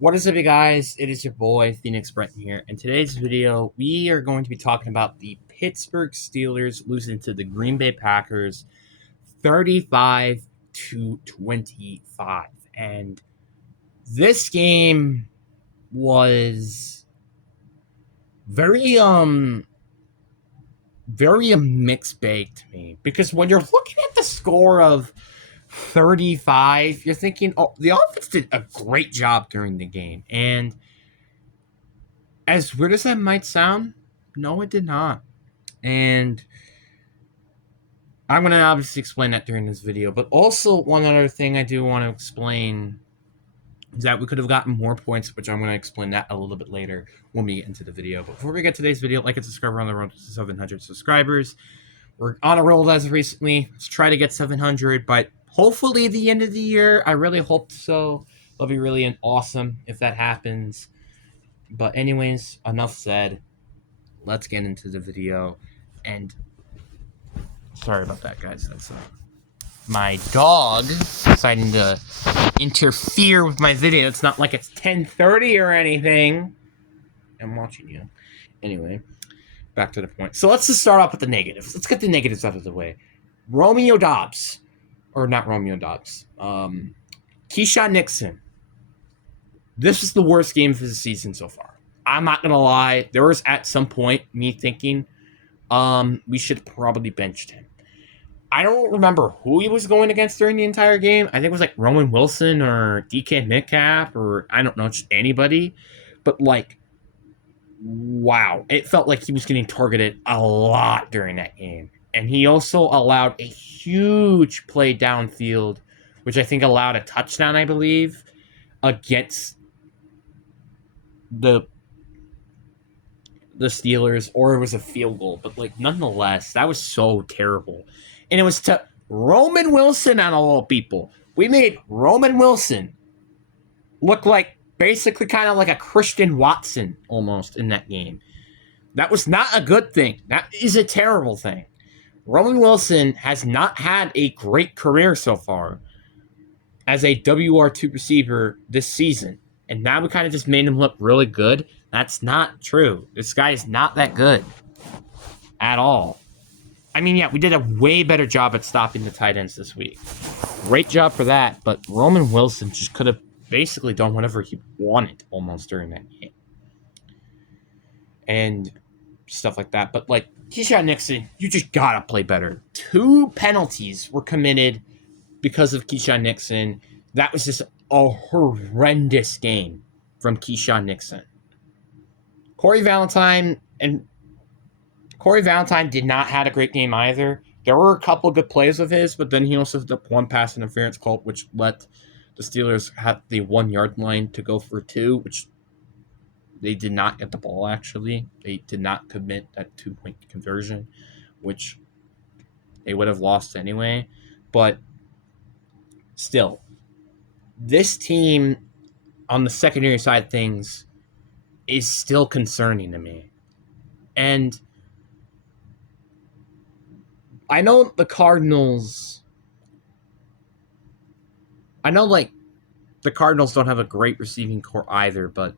What is up, you guys? It is your boy Phoenix Breton here. In today's video, we are going to be talking about the Pittsburgh Steelers losing to the Green Bay Packers 35 to 25. And this game was very very mixed bag to me, because when you're looking at the score of 35, you're thinking, oh, the offense did a great job during the game. And as weird as that might sound, no, it did not. And I'm going to obviously explain that during this video. But also, one other thing I do want to explain is that we could have gotten more points, which I'm going to explain that a little bit later when we get into the video. But before we get to today's video, like and subscribe. We're on the road to 700 subscribers. We're on a roll as of recently. Let's try to get 700, but hopefully the end of the year. I really hope so. That'll be really awesome if that happens. But anyways, enough said. Let's get into the video. And sorry about that, guys. That's my dog deciding to interfere with my video. It's not like it's 10:30 or anything. I'm watching you. Anyway, back to the point. So let's just start off with the negatives. Let's get the negatives out of the way. Romeo Doubs. Or not Romeo Doubs. Keyshawn Nixon. This is the worst game of the season so far. I'm not gonna lie. There was at some point me thinking, we should probably benched him. I don't remember who he was going against during the entire game. I think it was like Roman Wilson or DK Metcalf or I don't know, just anybody. But like, wow, it felt like he was getting targeted a lot during that game. And he also allowed a huge play downfield, which I think allowed a touchdown, I believe, against the Steelers, or it was a field goal. But like, nonetheless, that was so terrible. And it was to Roman Wilson, on all people. We made Roman Wilson look like basically kind of like a Christian Watson almost in that game. That was not a good thing. That is a terrible thing. Roman Wilson has not had a great career so far as a WR2 receiver this season. And now we kind of just made him look really good. That's not true. This guy is not that good at all. I mean, yeah, we did a way better job at stopping the tight ends this week. Great job for that, but Roman Wilson just could have basically done whatever he wanted almost during that game. And stuff like that. But, like, Keyshawn Nixon, you just gotta play better. 2 penalties were committed because of Keyshawn Nixon. That was just a horrendous game from Keyshawn Nixon. Corey Valentine did not have a great game either. There were a couple of good plays of his, but then he also had one pass interference call, which let the Steelers have the 1 yard line to go for 2, which they did not get the ball, actually. They did not commit that 2-point conversion, which they would have lost anyway. But still, this team on the secondary side of things is still concerning to me. And I know the Cardinals, the Cardinals don't have a great receiving core either, but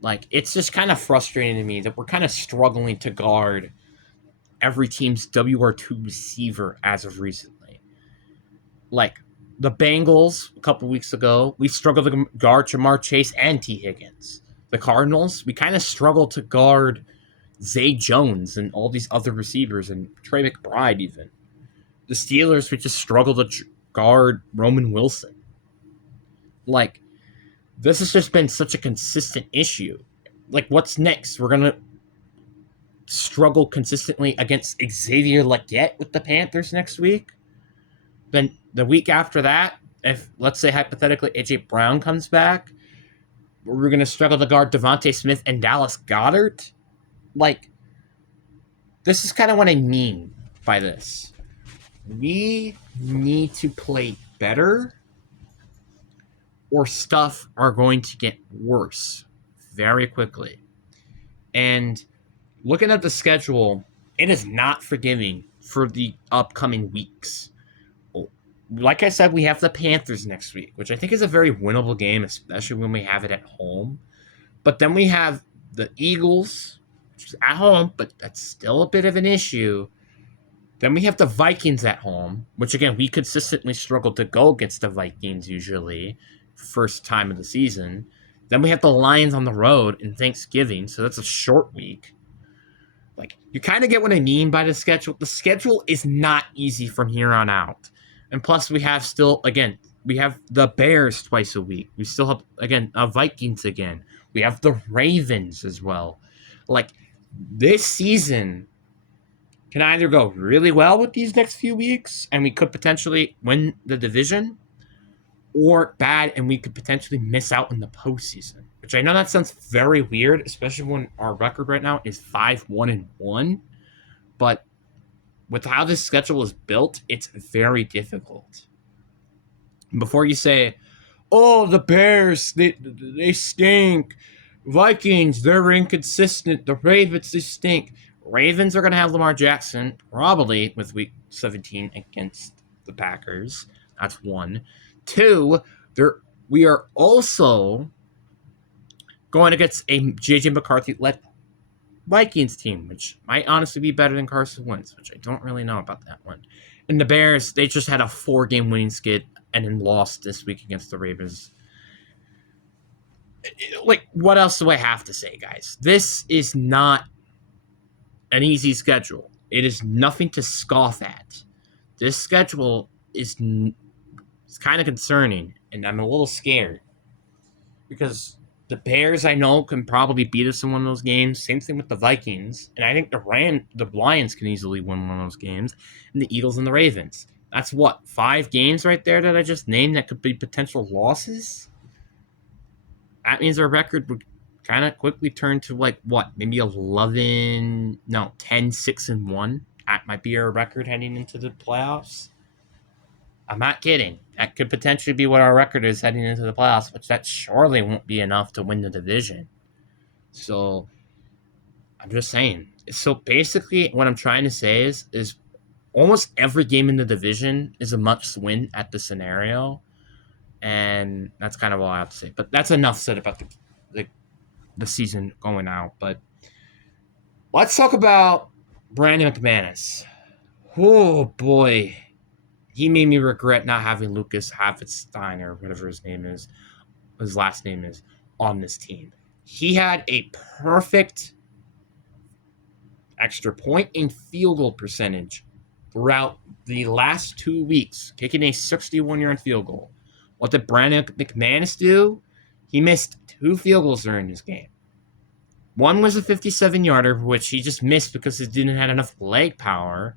like, it's just kind of frustrating to me that we're kind of struggling to guard every team's WR2 receiver as of recently. Like, the Bengals a couple weeks ago, we struggled to guard Jamar Chase and T. Higgins. The Cardinals, we kind of struggled to guard Zay Jones and all these other receivers, and Trey McBride even. The Steelers, we just struggled to guard Roman Wilson. Like, this has just been such a consistent issue. Like, what's next? We're going to struggle consistently against Xavier Legette with the Panthers next week? Then the week after that, if, let's say, hypothetically, A.J. Brown comes back, we're going to struggle to guard Devontae Smith and Dallas Goedert? Like, this is kind of what I mean by this. We need to play better, or stuff are going to get worse very quickly. And looking at the schedule, it is not forgiving for the upcoming weeks. like I said, we have the Panthers next week, which I think is a very winnable game, especially when we have it at home. But then we have the Eagles, which is at home, but that's still a bit of an issue. Then we have the Vikings at home, which again, we consistently struggle to go against the Vikings usually, first time of the season. Then we have the Lions on the road in Thanksgiving, so that's a short week. Like, you kind of get what I mean by the schedule. The schedule is not easy from here on out. And plus, we have still, again, we have the Bears twice a week. We still have, again, Vikings again. We have the Ravens as well. Like, this season can either go really well with these next few weeks, and we could potentially win the division, or bad, and we could potentially miss out in the postseason. Which I know that sounds very weird, especially when our record right now is 5-1-1. But with how this schedule is built, it's very difficult. Before you say, "Oh, the Bears, they stink. Vikings, they're inconsistent. The Ravens, they stink." Ravens are going to have Lamar Jackson probably with week 17 against the Packers. That's one. Two, we are also going against a J.J. McCarthy-led Vikings team, which might honestly be better than Carson Wentz, which I don't really know about that one. And the Bears, they just had a 4-game winning skid and then lost this week against the Ravens. Like, what else do I have to say, guys? This is not an easy schedule. It is nothing to scoff at. This schedule is kind of concerning, and I'm a little scared because the Bears, I know, can probably beat us in one of those games. Same thing with the Vikings, and I think the Lions can easily win one of those games, and the Eagles and the Ravens. That's what, 5 games right there that I just named that could be potential losses? That means our record would kind of quickly turn to maybe 10-6-1. That might be our record heading into the playoffs. I'm not kidding. That could potentially be what our record is heading into the playoffs, which that surely won't be enough to win the division. So, I'm just saying. So basically, what I'm trying to say is almost every game in the division is a must-win at the scenario, and that's kind of all I have to say. But that's enough said about the season going out. But let's talk about Brandon McManus. Oh boy, he made me regret not having Lucas Havenstein or whatever his last name is, on this team. He had a perfect extra point and field goal percentage throughout the last 2 weeks, kicking a 61-yard field goal. What did Brandon McManus do? He missed 2 field goals during this game. One was a 57-yarder, which he just missed because he didn't have enough leg power.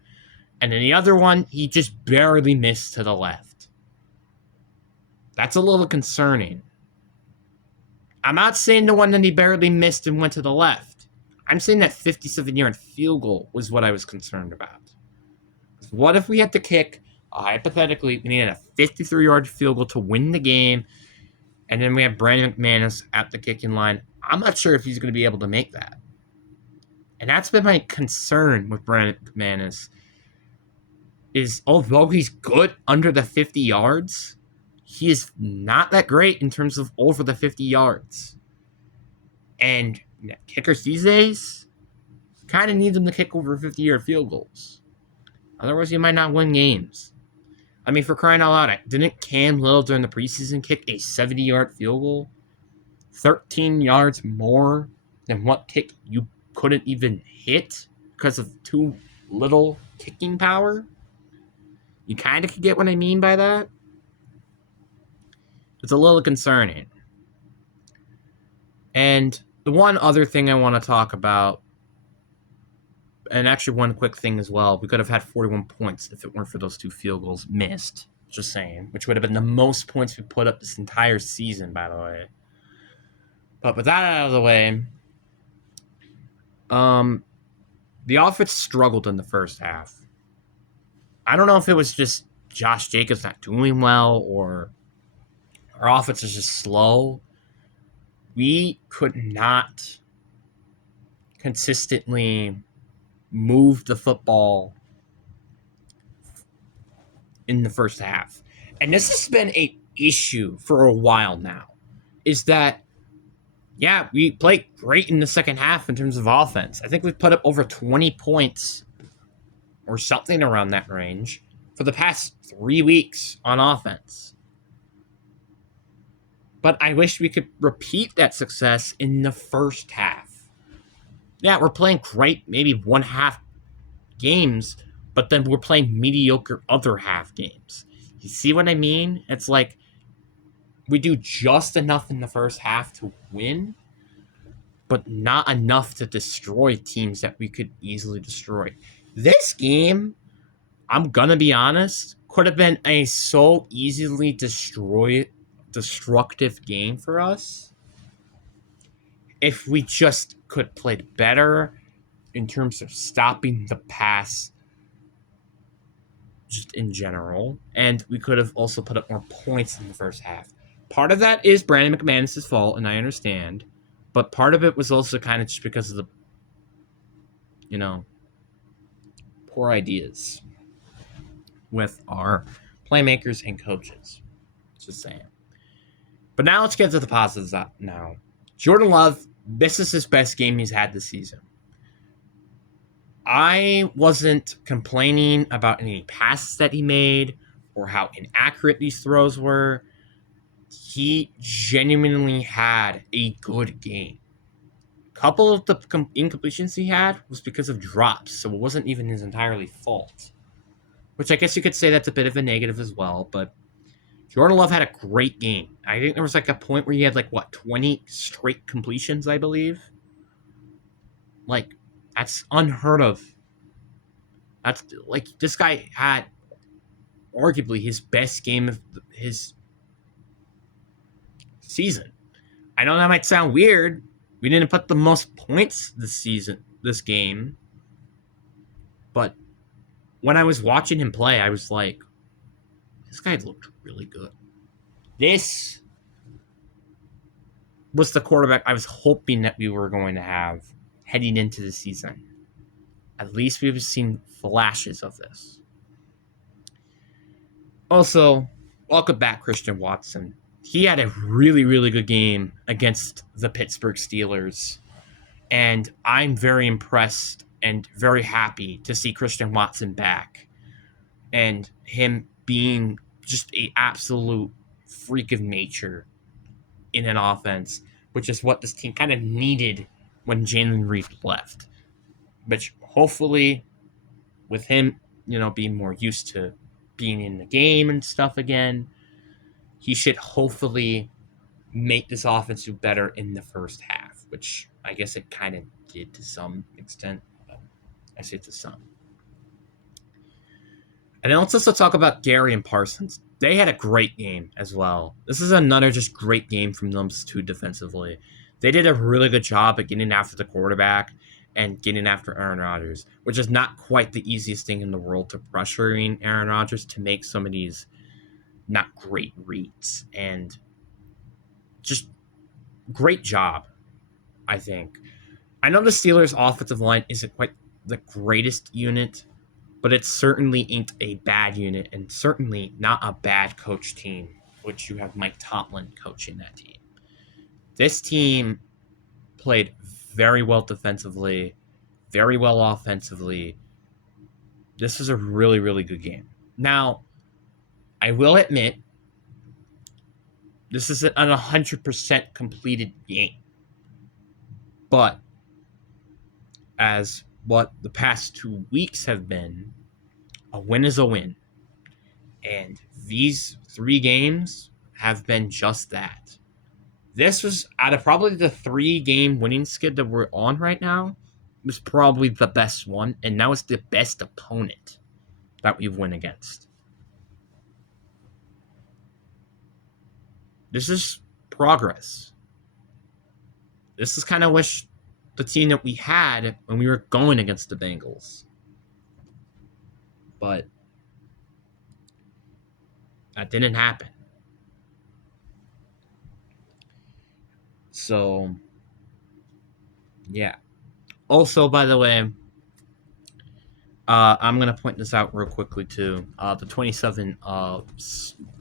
And then the other one, he just barely missed to the left. That's a little concerning. I'm not saying the one that he barely missed and went to the left. I'm saying that 57-yard field goal was what I was concerned about. What if we had to kick, hypothetically, we needed a 53-yard field goal to win the game, and then we have Brandon McManus at the kicking line? I'm not sure if he's going to be able to make that. And that's been my concern with Brandon McManus, is although he's good under the 50 yards, he is not that great in terms of over the 50 yards. And kickers these days kind of need them to kick over 50-yard field goals. Otherwise, you might not win games. I mean, for crying out loud, didn't Cam Little during the preseason kick a 70-yard field goal? 13 yards more than what kick you couldn't even hit because of too little kicking power? You kind of get what I mean by that? It's a little concerning. And the one other thing I want to talk about, and actually one quick thing as well, we could have had 41 points if it weren't for those 2 field goals missed, just saying, which would have been the most points we put up this entire season, by the way. But with that out of the way, the offense struggled in the first half. I don't know if it was just Josh Jacobs not doing well or our offense is just slow. We could not consistently move the football in the first half. And this has been a issue for a while now. Is that yeah, we played great in the second half in terms of offense. I think we've put up over 20 points or something around that range for the past 3 weeks on offense. But I wish we could repeat that success in the first half. Yeah, we're playing great, maybe one half games, but then we're playing mediocre other half games. You see what I mean? It's like we do just enough in the first half to win, but not enough to destroy teams that we could easily destroy. This game, I'm gonna be honest, could have been a so easily destructive game for us if we just could play better in terms of stopping the pass just in general, and we could have also put up more points in the first half. Part of that is Brandon McManus' fault, and I understand, but part of it was also kind of just because of the, poor ideas with our playmakers and coaches. Just saying. But now let's get to the positives now. Jordan Love, this is his best game he's had this season. I wasn't complaining about any passes that he made or how inaccurate these throws were. He genuinely had a good game. A couple of the incompletions he had was because of drops, so it wasn't even his entirely fault. Which I guess you could say that's a bit of a negative as well, but Jordan Love had a great game. I think there was like a point where he had 20 straight completions, I believe. That's unheard of. That's this guy had arguably his best game of his season. I know that might sound weird. We didn't put the most points this game. But when I was watching him play, I was like, this guy looked really good. This was the quarterback I was hoping that we were going to have heading into the season. At least we've seen flashes of this. Also, welcome back, Christian Watson. He had a really, really good game against the Pittsburgh Steelers. And I'm very impressed and very happy to see Christian Watson back. And him being just an absolute freak of nature in an offense, which is what this team kind of needed when Jalen Reed left. Which hopefully, with him, being more used to being in the game and stuff again, he should hopefully make this offense do better in the first half, which I guess it kind of did to some extent. But I say to some. And then let's also talk about Gary and Parsons. They had a great game as well. This is another just great game from them two defensively. They did a really good job at getting after the quarterback and getting after Aaron Rodgers, which is not quite the easiest thing in the world to pressuring Aaron Rodgers to make some of these not great reads. And just great job, I think. I know the Steelers' offensive line isn't quite the greatest unit, but it certainly ain't a bad unit and certainly not a bad coach team, which you have Mike Tomlin coaching that team. This team played very well defensively, very well offensively. This was a really, really good game. Now, I will admit, this isn't an 100% completed game. But as what the past 2 weeks have been, a win is a win. And these 3 games have been just that. This was, out of probably the 3-game winning skid that we're on right now, was probably the best one. And now it's the best opponent that we've won against. This is progress. This is kind of wish the team that we had when we were going against the Bengals. But that didn't happen. So, yeah. Also, by the way, I'm gonna point this out real quickly too. The 27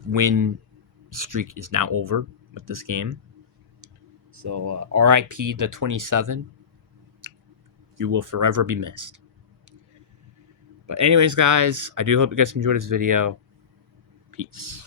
win streak is now over with this game. So RIP the 27. You will forever be missed. But anyways, guys, I do hope you guys enjoyed this video. Peace.